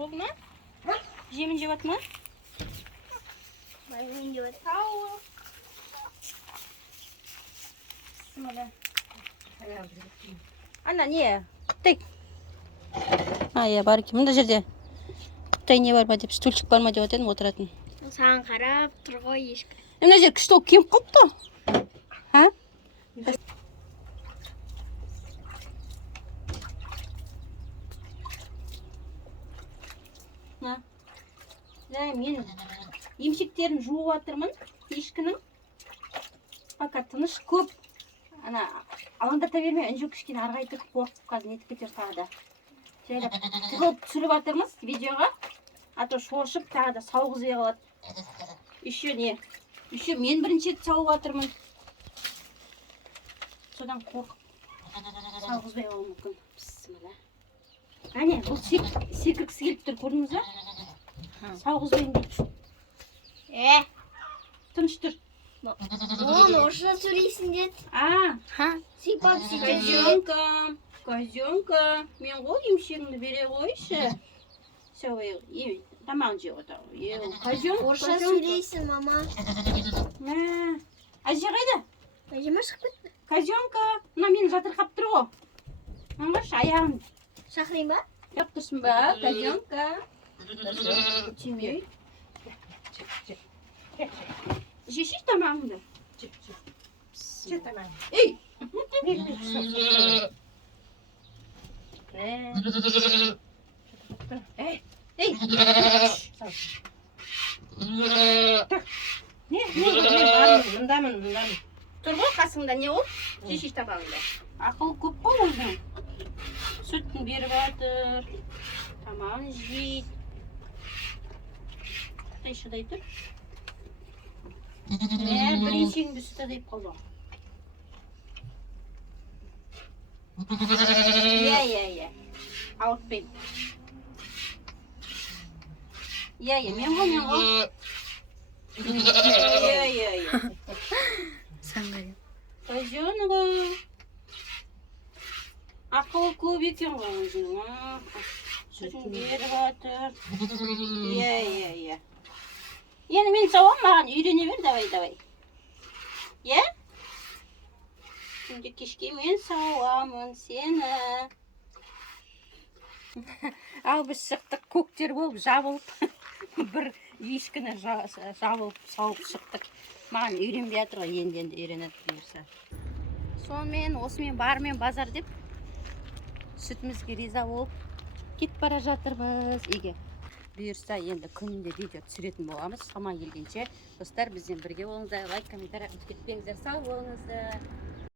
болды ма? Жемін жеп ат ма? Жемін жеп ат. Тау. Ана не? Құттай. Иә, бар екен. Мұнда жерде құттай не бар ма деп, стульчик бар ма деп отедім, отыратын. Саған қарап тұр ғой ешкі. Мына жер күшті ол кеміп қалыпты. Ха? Мен емшектерін жуып жатырмын, ешкінің. Пока тыныш көп. Ана алаңдата бермей, үнжу кішкене арғайтып қорқып қазір нетіп кетер тағы да. Жайлап тығылып түсіріп жатырмыз видеоға. А то шошып тағы да сауғызбай қалады. Еще не? Еще мен бірінші рет сауып жатырмын. Содан қорқып сауғызбай қалуы мүмкін. Бісміллә. Әне, бұл секіргісі келіп тұр, көрдіңіз ба? Сауғызбайын дейді. Тыныш тұр. Оны орысша сөйлейсің деді. Сипап сөйтеді. Козенка, мен ғой емшегіңді бере қойшы. Тамағын жеп отыр. Орысша сөйлейсің, мама. Әже қайда? Әжеме шығып кетті. Козенка, мына мені жатырқап тұр ғой. Маңғаш аяғын. Шақырайын ба? Жап тұрсын ба, козенка? Тимей. Жешиш тамағыңды. Жеп тамағын. Ей! Ей! Ей! Мұндамын. Тұр ғой қасыңда не ол? Жешиш тамағыңды. Ақыл көп қой өзің. Сүттін беріп жатыр. Тамағын жейді. Қытай шыдай тұр. Бір емшегіңді сүт адайып қалды. Иә. Ауыртпайым. Иә, мен ғой. Иә. Саңғайым. Козенова. Ақылы көп екен ғой өзінің. Сүтін беріп жатыр. Иә. Енді мен сауам, маған үйрене бер, давай. Е? Күнде кешке мен сауамын сені. Ал біз шықтық, көктер болып жабылып, бір ешкіні жабылып, сауып шықтық. Маған үйренбей жатыр ғой, енді үйренеді бұйырса. Сонымен, осымен бармен базар деп, сүтімізге риза болып, кетіп бара жатырмыз үйге. Бұйырса енді күнінде видео түсіретін боламыз. Шама келгенше достар, бізбен бірге болыңыздар, лайк, комментарий ұмытып кетпеңіздер. Сау болыңыздар.